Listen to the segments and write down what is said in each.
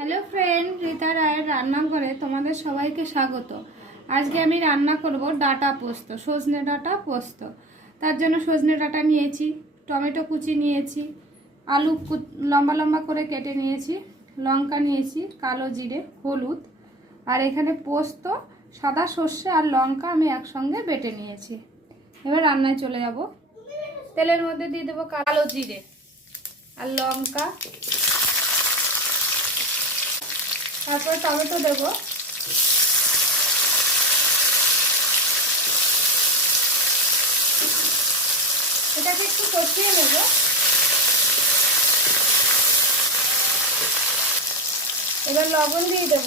Hello friend Rita রায়ের রান্নাঘরে তোমাদের সবাইকে স্বাগত। আজকে আমি রান্না করব ডাটা পোস্ত, সজনে ডাটা পোস্ত। তার জন্য সজনে ডাটা নিয়েছি, টমেটো কুচি নিয়েছি, আলু লম্বা লম্বা করে কেটে নিয়েছি, লঙ্কা নিয়েছি, কালো জিরে, হলুদ। আর এখানে পোস্ত, সাদা সর্ষে আর লঙ্কা আমি একসঙ্গে বেটে নিয়েছি। এবার রান্নায় চলে যাব। তেলের মধ্যে দিয়ে দেবো কালো জিরে আর লঙ্কা। তারপর টমেটো দেব। এটাকে একটু কষিয়ে নেব। এবার লবণ দিয়ে দেব।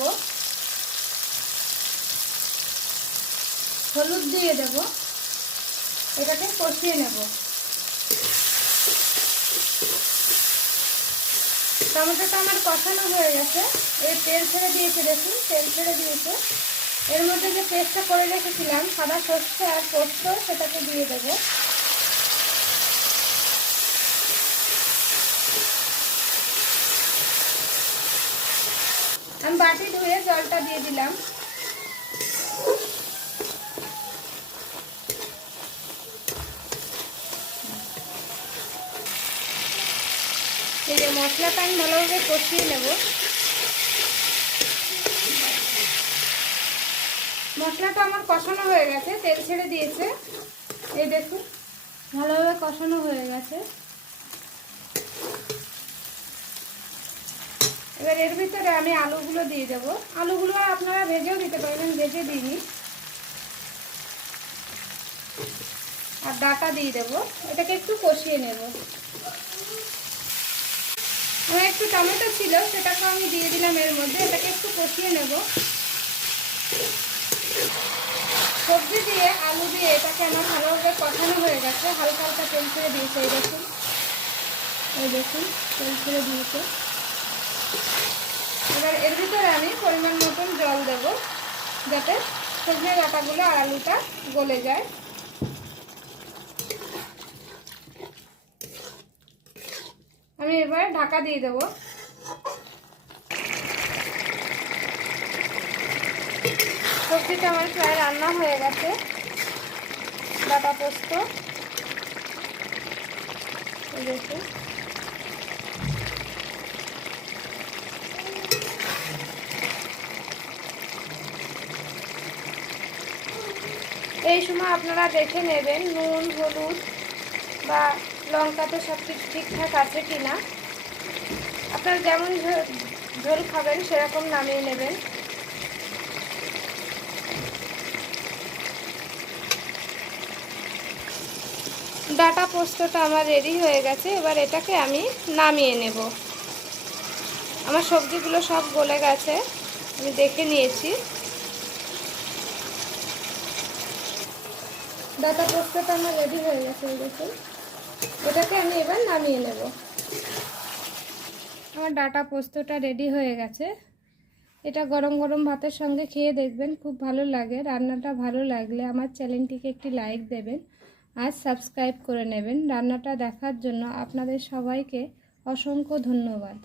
হলুদ দিয়ে দেব। এটাকে কষিয়ে নেব। টমেটোটা আমার কষানো হয়ে গেছে। এই তেল ছেড়ে দিয়েছে দেখুন, তেল ছেড়ে দিয়েছে। এর মধ্যে যে পেস্টটা করে রেখেছিলাম, সাদা সর্ষে আর পোস্ত, সেটাকে দিয়ে দেব। আমি বাটি ধুয়ে জলটা দিয়ে দিলাম। এই যে মশলাটা আমি ভালোভাবে কষিয়ে নেব। মশলাটা আমার কষানো হয়ে গেছে, তেল ছেড়ে দিয়েছে। এই দেখুন, ভালোভাবে কষানো হয়ে গেছে। এবার এর ভিতরে আমি আলুগুলো দিয়ে দেব। আলুগুলো আপনারা ভেজেও দিতে পারবেন, ভেজে দিইনি। আর ডাটা দিয়ে দেবো। এটাকে একটু কষিয়ে নেব। আমার একটু টমেটো ছিল, সেটাকে আমি দিয়ে দিলাম এর মধ্যে, এটাকে একটু কষিয়ে নেব। সবজি দিয়ে আলু দিয়ে এটাকে আমার ভালোভাবে কষানো হয়ে গেছে, হালকা হালকা তেল ছেড়ে দিয়েছে এই দেখুন। এই দেখুন, তেল ছেড়ে দিয়েছে। এবার এর ভিতরে আমি পরিমাণ মতন জল দেব, যাতে সজনে ডাটাগুলো আর আলুটা গলে যায়। এবার ঢাকা দিয়ে দেব। সবজিটা আমার প্রায় রান্না হয়ে গেছে। ডাটা পোস্ত। এই সময় আপনারা দেখে নেবেন নুন, হলুদ বা লঙ্কাতে সব কিছু ঠিকঠাক আছে কি না? আপনারা যেমন ঝোল খাবেন, সেরকম নামিয়ে নেবেন। ডাটা পোস্তটা আমার রেডি হয়ে গেছে, এবার এটাকে আমি নামিয়ে নেব। আমার সবজিগুলো সব গলে গেছে, আমি দেখে নিয়েছি। ডাটা পোস্তটা আমার রেডি হয়ে গেছে, এই দেখুন। এটাকে আমি এবার নামিয়ে নেব। আমার ডাটা পোস্তটা রেডি হয়ে গেছে। এটা গরম গরম ভাতের সঙ্গে খেয়ে দেখবেন, খুব ভালো লাগে। রান্নাটা ভালো লাগলে আমার চ্যানেলটিকে একটি লাইক দেবেন আর সাবস্ক্রাইব করে নেবেন। রান্নাটা দেখার জন্য আপনাদের সবাইকে অসংখ্য ধন্যবাদ।